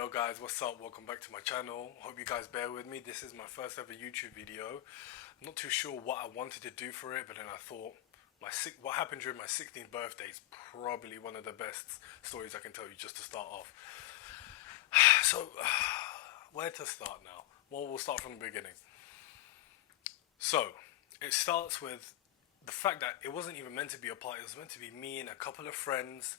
Yo guys, what's up? Welcome back to my channel. Hope you guys bear with me. This is my first ever YouTube video. I'm not too sure what I wanted to do for it, but then I thought what happened during my 16th birthday is probably one of the best stories I can tell you just to start off. So, where to start now? Well, we'll start from the beginning. So, it starts with the fact that it wasn't even meant to be a party. It was meant to be me and a couple of friends.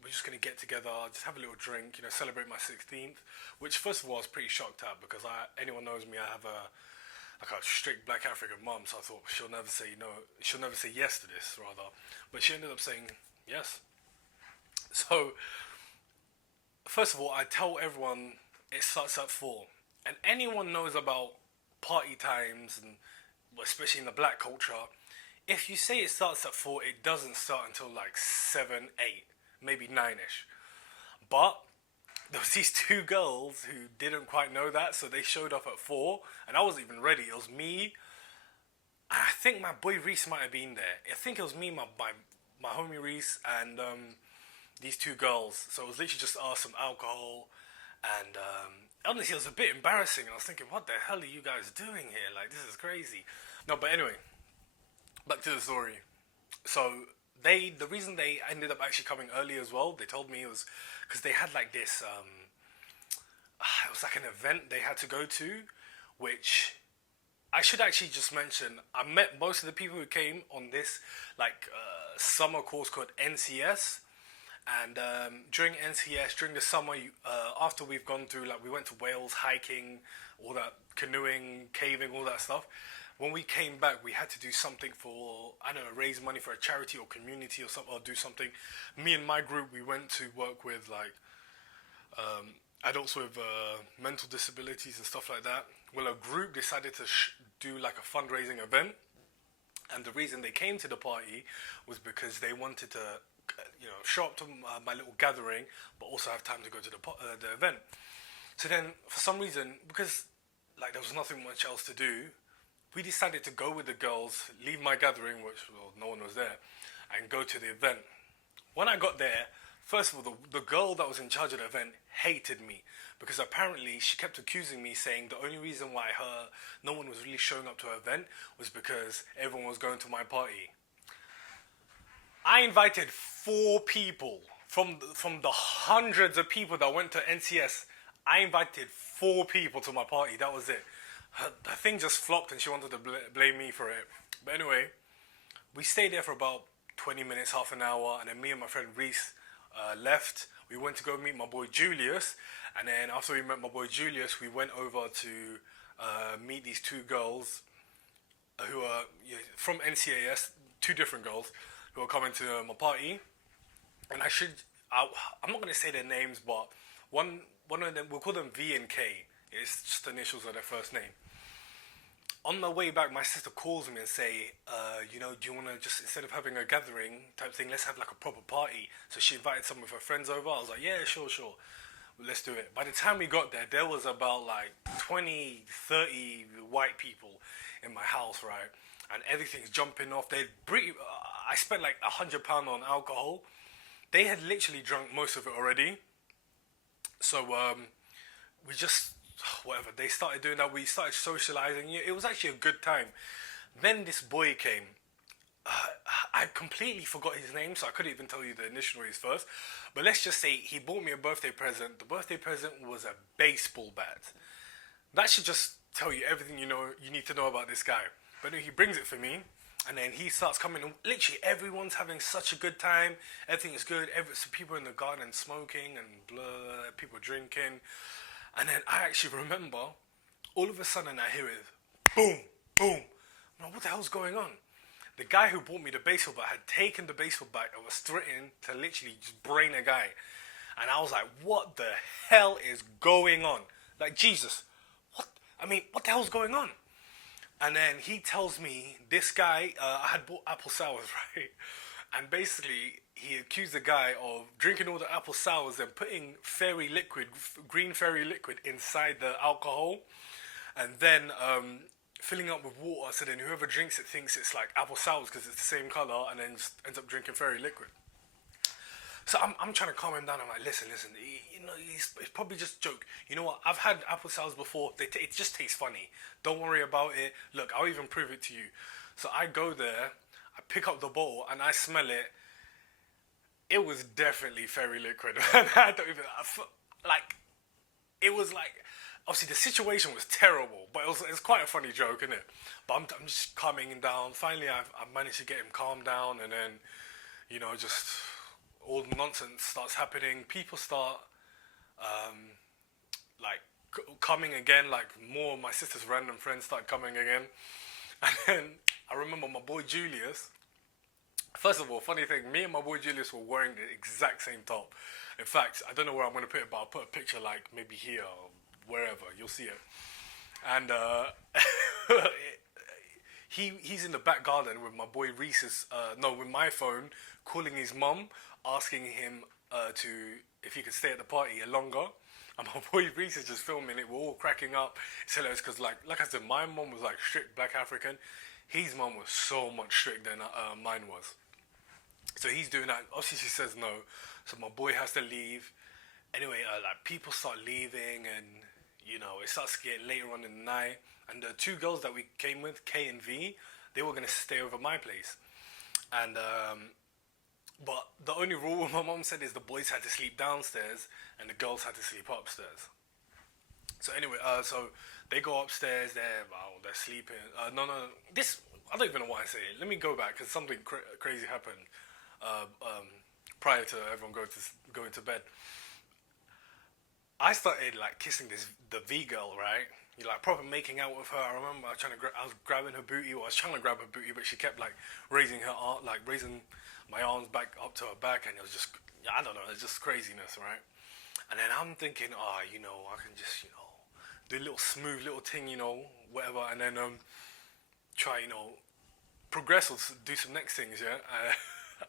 We're just gonna get together, just have a little drink, celebrate my 16th. Which, first of all, I was pretty shocked at because anyone knows me, I have a strict Black African mum, so I thought she'll never say no. She'll never say yes to this, rather. But she ended up saying yes. So, first of all, I tell everyone it starts at 4, and anyone knows about party times, and especially in the black culture. If you say it starts at 4, it doesn't start until like 7, 8. Maybe 9ish. But there was these two girls who didn't quite know that, so they showed up at 4, and I wasn't even ready. It was me. I think my boy Reese might have been there. I think it was me, my homie Reese, and these two girls. So it was literally just us, some alcohol, and honestly, it was a bit embarrassing. I was thinking, what the hell are you guys doing here? Like, this is crazy. No, but anyway, back to the story. So the reason they ended up actually coming early as well, they told me, it was because they had like this it was like an event they had to go to, which I should actually just mention. I met most of the people who came on this summer course called NCS. And during NCS, during the summer, after we've gone through, like, we went to Wales hiking, all that, canoeing, caving, all that stuff. When we came back, we had to do something for, I don't know, raise money for a charity or community or something, or do something. Me and my group, we went to work with adults with mental disabilities and stuff like that. Well, a group decided to do like a fundraising event, and the reason they came to the party was because they wanted to, show up to my little gathering, but also have time to go to the event. So then, for some reason, because there was nothing much else to do, we decided to go with the girls, leave my gathering, which, well, no one was there, and go to the event. When I got there, first of all, the girl that was in charge of the event hated me, because apparently she kept accusing me, saying the only reason why no one was really showing up to her event was because everyone was going to my party. I invited 4 people from the hundreds of people that went to NCS. I invited 4 people to my party. That was it. Her thing just flopped, and she wanted to blame me for it. But anyway, we stayed there for about 20 minutes, half an hour, and then me and my friend Reese left. We went to go meet my boy Julius, and then after we met my boy Julius, we went over to meet these 2 girls who are from NCAS, 2 different girls who are coming to my party. And I'm not going to say their names, but one of them, we'll call them V and K. It's just the initials of their first name. On the way back, my sister calls me and say, do you want to just, instead of having a gathering type thing, let's have like a proper party. So she invited some of her friends over. I was like, yeah, sure. Let's do it. By the time we got there, there was about like 20, 30 white people in my house, right? And everything's jumping off. I spent like £100 on alcohol. They had literally drunk most of it already. So we just, whatever, they started doing that. We started socializing. It was actually a good time. Then this boy came. I completely forgot his name, so I couldn't even tell you the initials first. But let's just say he bought me a birthday present. The birthday present was a baseball bat. That should just tell you everything you need to know about this guy. But then he brings it for me, and then he starts coming. And literally, everyone's having such a good time. Everything is good. So people in the garden smoking and blah, people drinking. And then I actually remember, all of a sudden I hear it, boom, boom. I'm like, what the hell's going on? The guy who bought me the baseball bat had taken the baseball bat and was threatening to literally just brain a guy. And I was like, what the hell is going on? Like, Jesus, what the hell's going on? And then he tells me, this guy, I had bought apple sours, right? And basically, he accused the guy of drinking all the apple sours and putting green fairy liquid inside the alcohol. And then filling up with water, so then whoever drinks it thinks it's like apple sours because it's the same color, and then just ends up drinking fairy liquid. So I'm trying to calm him down. I'm like, listen, you know, it's probably just a joke. You know what? I've had apple sours before. It just tastes funny. Don't worry about it. Look, I'll even prove it to you. So I go there, I pick up the bottle, and I smell it. It was definitely fairy liquid. And I don't even, like, it was like, obviously the situation was terrible, but it's quite a funny joke, isn't it? But I'm just calming him down. Finally, I managed to get him calmed down, and then, you know, just all the nonsense starts happening. People start like coming again. Like more of my sister's random friends start coming again, and then I remember my boy Julius. First of all, funny thing, me and my boy Julius were wearing the exact same top. In fact, I don't know where I'm going to put it, but I'll put a picture like maybe here or wherever. You'll see it. And he's in the back garden with my boy Reese's, no, with my phone, calling his mum, asking him to if he could stay at the party longer. And my boy Reese is just filming it. We're all cracking up. It's hilarious because, like I said, my mum was like strict black African. His mum was so much stricter than mine was. So he's doing that. Obviously, she says no. So my boy has to leave. Anyway, like people start leaving, and you know it starts getting later on in the night. And the two girls that we came with, K and V, they were gonna stay over my place. And but the only rule my mom said is the boys had to sleep downstairs and the girls had to sleep upstairs. So anyway, so they go upstairs. They're sleeping. No. This I don't even know why I say it. Let me go back because something crazy happened prior to everyone going to bed. I started like kissing the V girl, right? You like proper making out with her. I remember I was grabbing her booty, or I was trying to grab her booty, but she kept like raising her arm, like raising my arms back up to her back, and it was just I don't know, it's just craziness, right? And then I'm thinking, you know, I can just do a little smooth little thing, whatever, and then try, progress or do some next things, yeah.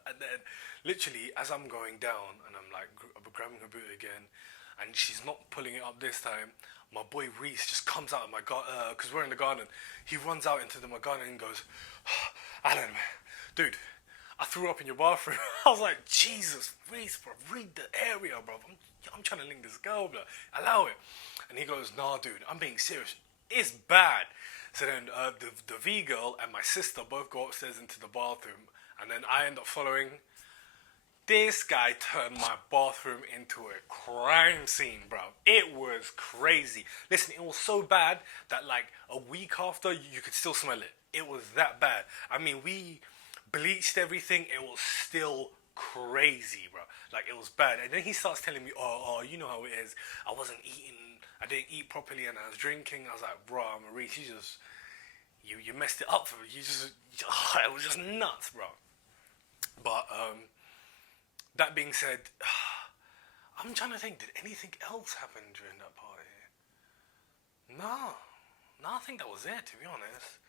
And then literally as I'm going down and I'm like grabbing her booty again, and she's not pulling it up this time. My boy Reese just comes out of my garden, because we're in the garden. He runs out into my garden and goes, Alan, man, dude, I threw up in your bathroom. I was like, Jesus, Reese, bro, read the area, bro. I'm trying to link this girl, bro. Allow it. And he goes, nah, dude, I'm being serious. It's bad. So then the V girl and my sister both go upstairs into the bathroom, and then I end up following. This guy turned my bathroom into a crime scene, bro. It was crazy. Listen, it was so bad that like a week after, you could still smell it. It was that bad. I mean, we bleached everything. It was still crazy, bro. Like, it was bad. And then he starts telling me, oh, you know how it is. I wasn't eating. I didn't eat properly and I was drinking. I was like, bro, Maurice, you messed it up for me. It was just nuts, bro. But, that being said, I'm trying to think, did anything else happen during that party? No, I think that was it, to be honest.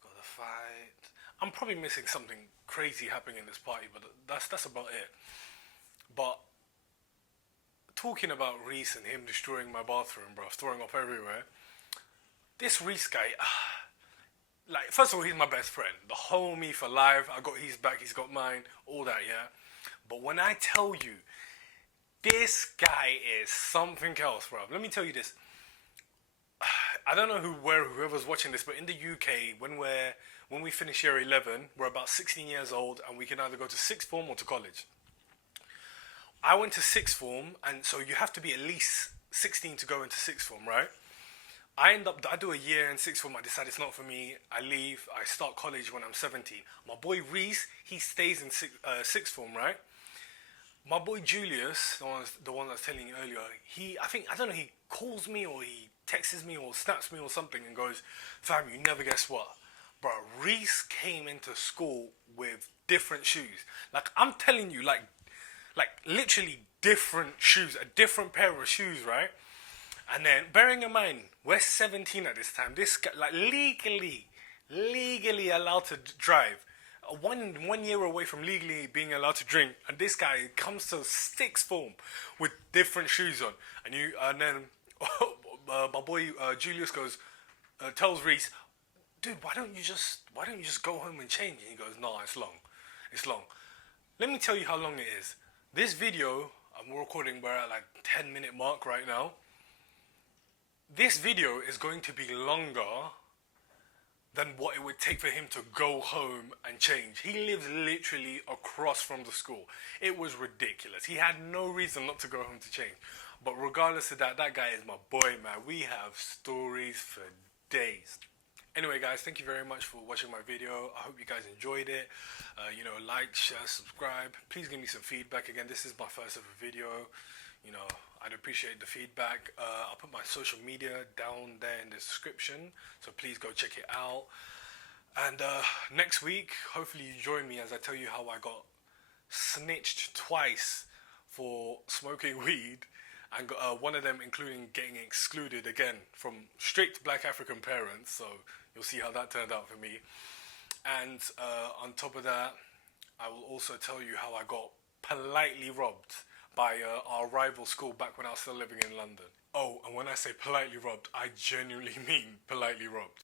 Got the fight. I'm probably missing something crazy happening in this party, but that's about it. But talking about Reese and him destroying my bathroom, bro, throwing up everywhere. This Reese guy, like, first of all, he's my best friend, the homie for life. I got his back, he's got mine, all that, yeah. But when I tell you, this guy is something else, bro. Let me tell you this. I don't know whoever's watching this, but in the UK, when we finish year 11, we're about 16 years old, and we can either go to sixth form or to college. I went to sixth form, and so you have to be at least 16 to go into sixth form, right? I do a year in sixth form. I decide it's not for me. I leave. I start college when I'm 17. My boy Reese, he stays in sixth form, right? My boy Julius, the one I was telling you earlier, I don't know, he calls me or he texts me or snaps me or something and goes, fam, you never guess what? Bro, Reese came into school with different shoes. Like, I'm telling you, like literally different shoes, a different pair of shoes, right? And then, bearing in mind, we're 17 at this time. This guy, like, legally allowed to drive. One year away from legally being allowed to drink, and this guy comes to sixth form with different shoes on, and then my boy Julius tells Reese, dude, why don't you just go home and change? And he goes, no, it's long. Let me tell you how long it is. This video, I'm recording, we're at like 10-minute mark right now. This video is going to be longer than what it would take for him to go home and change. He lives literally across from the school. It was ridiculous. He had no reason not to go home to change. But regardless of that, that guy is my boy, man. We have stories for days. Anyway, guys, thank you very much for watching my video. I hope you guys enjoyed it. Like, share, subscribe. Please give me some feedback. Again, this is my first ever video. I'd appreciate the feedback. I'll put my social media down there in the description, so please go check it out. And next week, hopefully you join me as I tell you how I got snitched twice for smoking weed, and one of them including getting excluded again from strict black African parents, so you'll see how that turned out for me. And on top of that, I will also tell you how I got politely robbed by our rival school back when I was still living in London. Oh, and when I say politely robbed, I genuinely mean politely robbed.